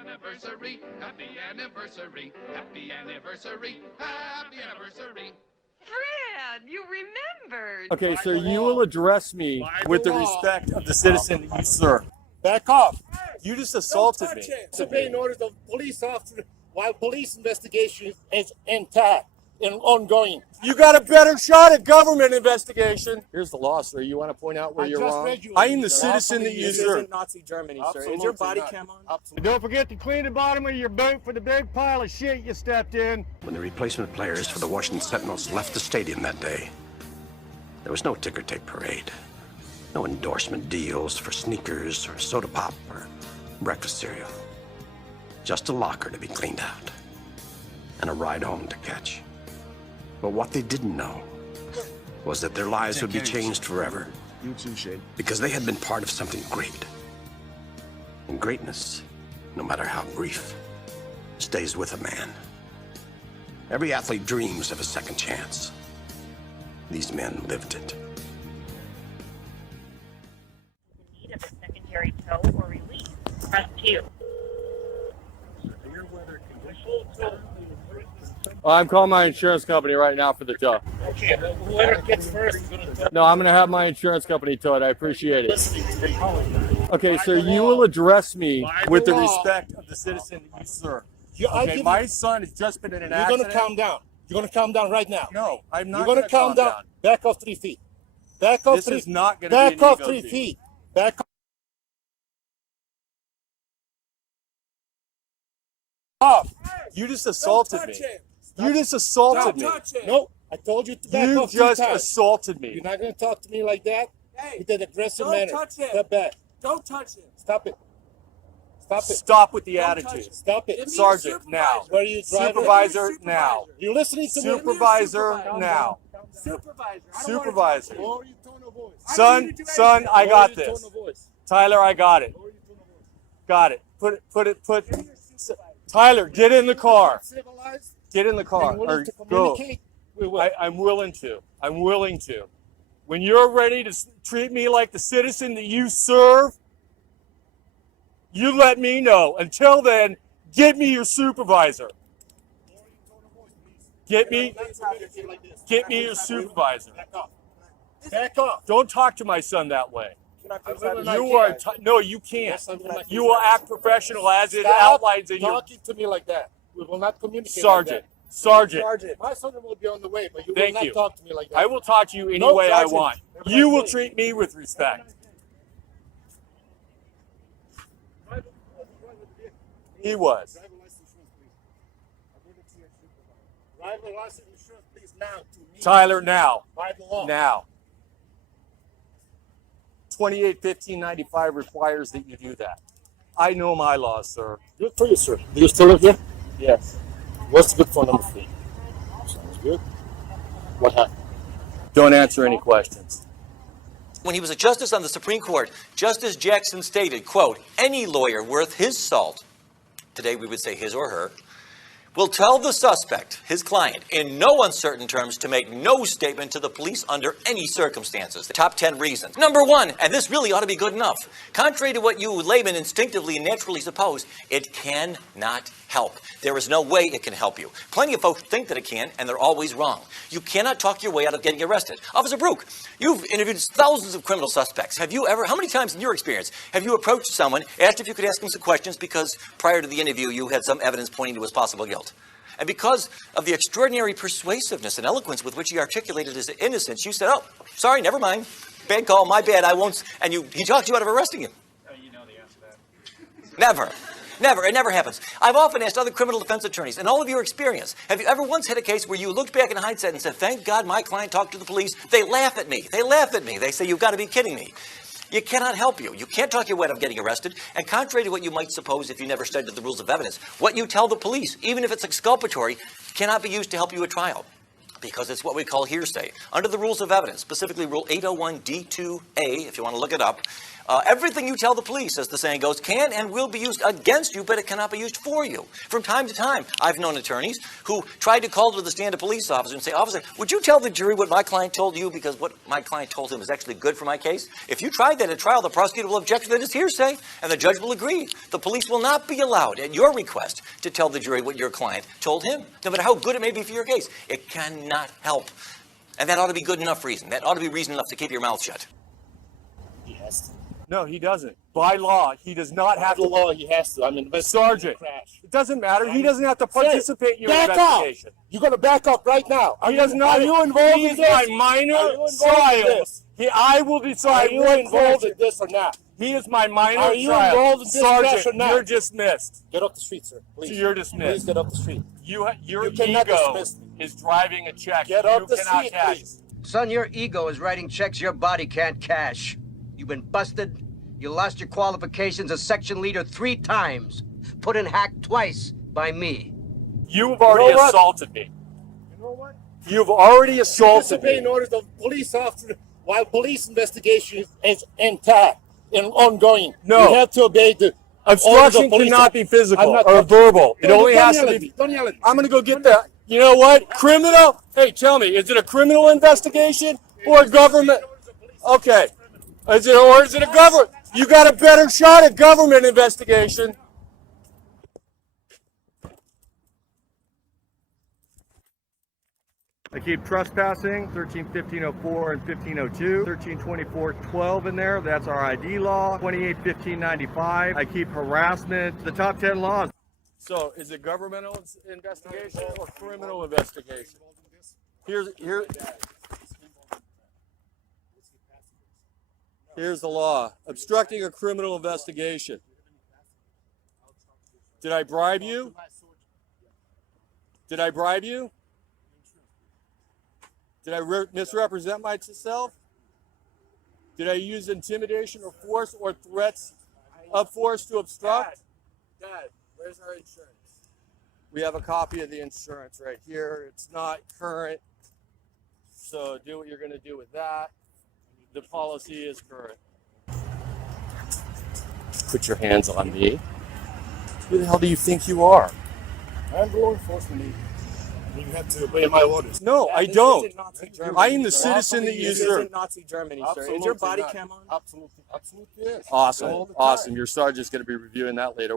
anniversary, happy anniversary, happy anniversary, happy anniversary. Fred, you remembered. Okay, sir, you will address me with the respect of the citizen that you serve. Back off. You just assaulted me. Disobeying orders of police officer while police investigation is intact and ongoing. You got a better shot at government investigation. Here's the law, sir. You want to point out where you're wrong? I am the citizen that you serve. Nazi Germany, sir. Absolutely Is your body not. cam on? Absolutely. Don't forget to clean the bottom of your boot for the big pile of shit you stepped in. When the replacement players for the Washington Sentinels left the stadium that day, there was no ticker tape parade. No endorsement deals for sneakers or soda pop or breakfast cereal. Just a locker to be cleaned out and a ride home to catch. But what they didn't know was that their lives would be changed forever. You too, Shane. Because they had been part of something great. And greatness, no matter how brief, stays with a man. Every athlete dreams of a second chance. These men lived it. In need of a secondary tow or release, press 2. I'm calling my insurance company right now for the tow. Okay, whoever gets first is going to No, I'm going to have my insurance company tow it. I appreciate it. Okay, sir, you will address me with the respect of the citizen that you serve. Okay, my son has just been in an accident. You're going to calm down. You're going to calm down right now. No, I'm not. You're going to calm down. Back off 3 feet. Back off This 3 is feet. not going to be an Back off ego 3 thing. feet. Back off. You just assaulted me. You just assaulted me. No, I told you to back You off 3 just times. assaulted me. You're not going to talk to me like that. Hey, With an aggressive don't manner. touch him. Step back. Don't touch him. Stop it. Stop it. Stop with the Don't attitude. touch him. Stop Give it. me your Sergeant, now. supervisor. Where are you driving? Supervisor, Supervisor. now. You're listening to me. Supervisor, Supervisor. now. Supervisor. Supervisor. Lower your tone of voice. Son, I got Lower your this. tone of voice. Tyler, I got it. Lower your tone of voice. Got it. Tyler, get in the car. Civilized. Get in the car. And willing Or to go. communicate. We will. I'm willing to. I'm willing to. When you're ready to treat me like the citizen that you serve, you let me know. Until then, get me your supervisor. Get me your supervisor. Back off. Back off. Don't talk to my son that way. You are no, you can't. Yes, I'm gonna- You will act professional as it Stop outlines in your talking to me like that. We will not communicate Sergeant. like Sergeant. that. My son will be on the way, but you Thank will not you. talk to me like that. I will talk to you any No, way I Sergeant. want. You will treat me with respect. He was. Driver license, please. I'll give it to your supervisor. Driver license insurance, please, now to me. Tyler, now. By the law. Now. 28-15-95 requires that you do that. I know my laws, sir. Good for you, sir. Do you still live here? Yes. What's the good phone number for you? Sounds good. What happened? Don't answer any questions. When he was a justice on the Supreme Court, Justice Jackson stated, quote, any lawyer worth his salt, today we would say his or her, will tell the suspect, his client, in no uncertain terms to make no statement to the police under any circumstances. The top 10 reasons. Number 1, and this really ought to be good enough. Contrary to what you laymen instinctively and naturally suppose, it cannot help. There is no way it can help you. Plenty of folks think that it can, and they're always wrong. You cannot talk your way out of getting arrested. Officer Brook, you've interviewed thousands of criminal suspects. Have you ever, how many times in your experience, have you approached someone, asked if you could ask him some questions because prior to the interview you had some evidence pointing to his possible guilt? And because of the extraordinary persuasiveness and eloquence with which he articulated his innocence, you said, oh, sorry, never mind. Bad call, my bad, I won't. And he talked you out of arresting him. You know the answer to that. Never. Never. It never happens. I've often asked other criminal defense attorneys, in all of your experience, have you ever once had a case where you looked back in hindsight and said, thank God my client talked to the police? They laugh at me. They laugh at me. They say, you've got to be kidding me. You cannot help you. You can't talk your way out of getting arrested. And contrary to what you might suppose if you never studied the rules of evidence, what you tell the police, even if it's exculpatory, cannot be used to help you at trial. Because it's what we call hearsay. Under the rules of evidence, specifically Rule 801 D2A, if you want to look it up, Everything you tell the police, as the saying goes, can and will be used against you, but it cannot be used for you. From time to time, I've known attorneys who tried to call to the stand a police officer and say, officer, would you tell the jury what my client told you because what my client told him is actually good for my case? If you tried that at trial, the prosecutor will object to that as hearsay, and the judge will agree. The police will not be allowed, at your request, to tell the jury what your client told him, no matter how good it may be for your case. It cannot help. And that ought to be good enough reason. That ought to be reason enough to keep your mouth shut. He has to. No, he doesn't. By law, he does not have By to. law, he has to. I mean, Sergeant, crash. it doesn't matter. He doesn't have to participate in your Back investigation. up. You're gonna back up right now. He does not. Are you involved He in is this? my minor Are you involved in child. this? I will decide Are you what involved question. in this or not? He is my minor Are you child. involved in this crash or Sergeant, not? you're dismissed. Get off the street, sir. Please. So you're Please dismissed. get off the street. Your You cannot ego dismiss me. is driving a check. Get you off the cannot street, cash. please. Son, your ego is writing checks your body can't cash. You've been busted. You lost your qualifications as section leader 3 times. Put in hack twice by me. You've already You know what? assaulted me. You know what? You've already assaulted Disobeying me. orders of police officer while police investigation is intact and ongoing. No. You have to obey the orders Obstruction of police cannot be I'm physical not or touching- verbal. It Don't- only don't has yell to at be. me. Don't yell at me. I'm going to go get that. You know what? Criminal? Hey, tell me, is it a criminal investigation or a government? Okay. Is it a government? You got a better shot at government investigation. I keep trespassing, 13, 1504, and 1502. 1324.12 in there. That's our ID law. 28, 1595. I keep harassment. The top 10 laws. So, is it governmental investigation or criminal investigation? Here's the law. Obstructing a criminal investigation. Did I bribe you? Did I bribe you? Did I misrepresent myself? Did I use intimidation or force or threats of force to obstruct? Dad, where's our insurance? We have a copy of the insurance right here. It's not current, so do what you're going to do with that. The policy is current. Put your hands on me. Who the hell do you think you are? I'm the law enforcement agent. You have to obey my orders. No, I This don't. isn't Nazi Germany, I am the sir. citizen that you This serve. isn't Nazi Germany, sir. Is Absolutely your body not. cam on? Absolutely, yes. Awesome, All the time. awesome. Your sergeant's going to be reviewing that later.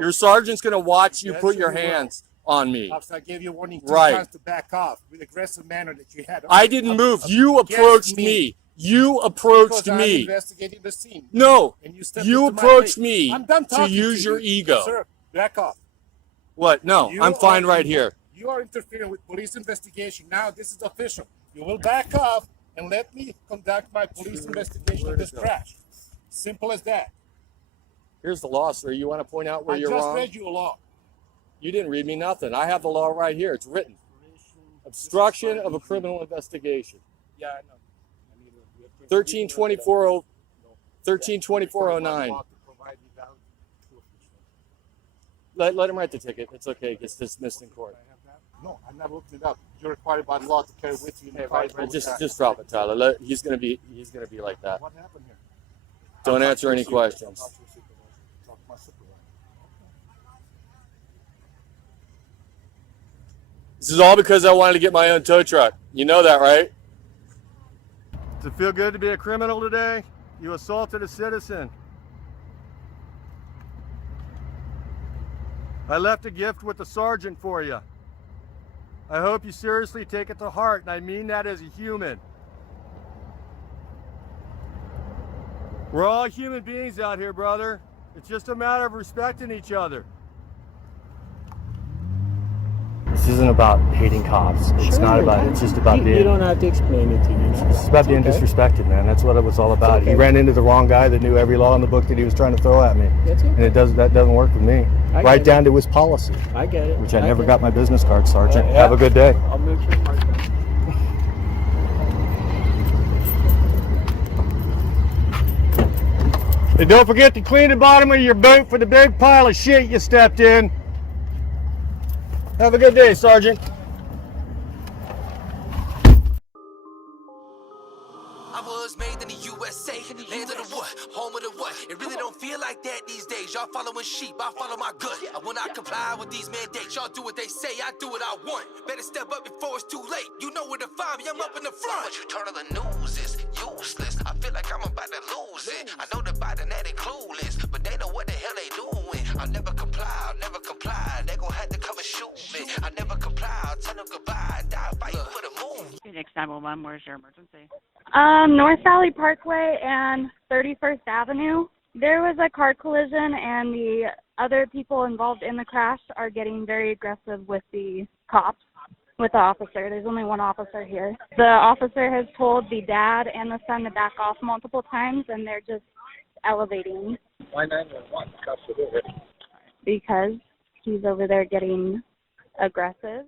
Your sergeant's going to watch you Yes, put your he will. hands on me. Officer, I gave you a warning 2 Right. times to back off with aggressive manner that you had. I didn't move. You Against approached me. You approached Because I'm me. investigating the scene. No, And you stepped you into my approached face. me I'm done to talking use you. your ego. Sir, back off. What? No, You I'm fine are- right here. You are interfering with police investigation. Now this is official. You will back off and let me conduct my police investigation of this crash. Simple as that. Here's the law, sir. You want to point out where I you're just wrong? read you a law. You didn't read me nothing. I have the law right here. It's written. Obstruction of a criminal investigation. Yeah, I know. 132409. Let him write the ticket. It's okay. It gets dismissed in court. No, I'm not looking it up. You're required by law to carry with you in the car. Just drop it, Tyler. He's gonna be like that. What happened here? Don't answer any questions. Talk to your supervisor. Talk to my supervisor. This is all because I wanted to get my own tow truck. You know that, right? Does it feel good to be a criminal today? You assaulted a citizen. I left a gift with the sergeant for you. I hope you seriously take it to heart, and I mean that as a human. We're all human beings out here, brother. It's just a matter of respecting each other. This isn't about hating cops. It's not about. It's just about being. You don't have to explain it to me. It's about being disrespected, man. That's what it was all about. Okay. He ran into the wrong guy that knew every law in the book that he was trying to throw at me, That's okay. and that doesn't work with me. I Right get down to his policy, I get it. which I never get got my business card, Sergeant. Yeah. Have a good day. I'll make sure mark that. And don't forget to clean the bottom of your boot for the big pile of shit you stepped in. Have a good day, Sergeant. I was made in the USA, land of the wood, home of the days. Y'all following sheep, I follow my gut. I will not comply with these mandates. Y'all do what they say, I do what I want. Better step up before it's too late. You know where to find me, I'm up in the front. What you turn on the news is useless. I feel like I'm about to lose it. I know the Biden that ain't clueless, but they know what the hell they doing. I'll never comply, I'll never comply. They gon' have to come and shoot me. I never comply, I'll tell them goodbye. Die fighting for the moon. Phoenix 911, where's your emergency? North Valley Parkway and 31st Avenue. There was a car collision, and the other people involved in the crash are getting very aggressive with the cops, with the officer. There's only one officer here. The officer has told the dad and the son to back off multiple times, and they're just elevating. Why 911? Cops are there. Because he's over there getting aggressive.